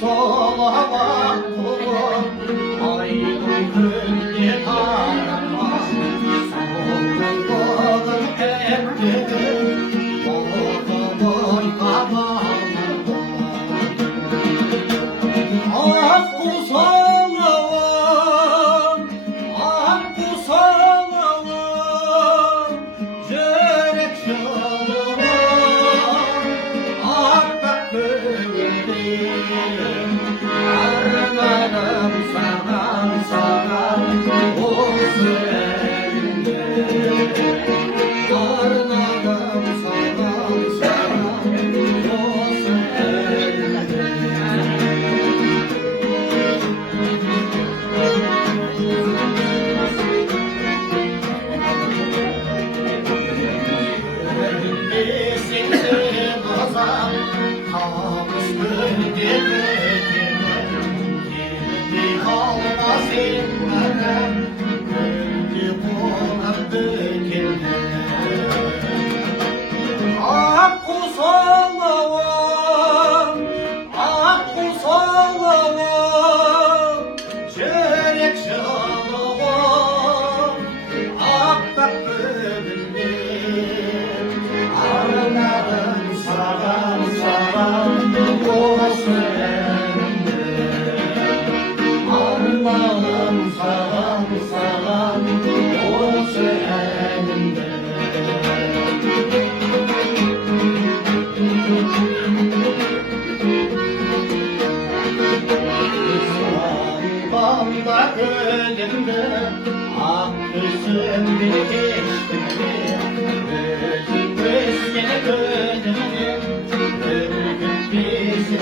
solama kulum, aydın günde karanmaz. Soğuk kolum hep dedim, oğlumun kabağında. Ah bu salavam, ah bu salavam, çörek çalamam, ah benim, ararım salam salam, olsun elimde. Ararım salam salam, olsun elimde. Ah bu salavam, ah bu salavam, çörek çalamam, ah benim, ararım salam salam, olsun elimde. Ararım salam salam, olsun elimde. Banda önümde, ah gözüm beni geçti mi? Gözüm gözüne önümde, ömrüm bizi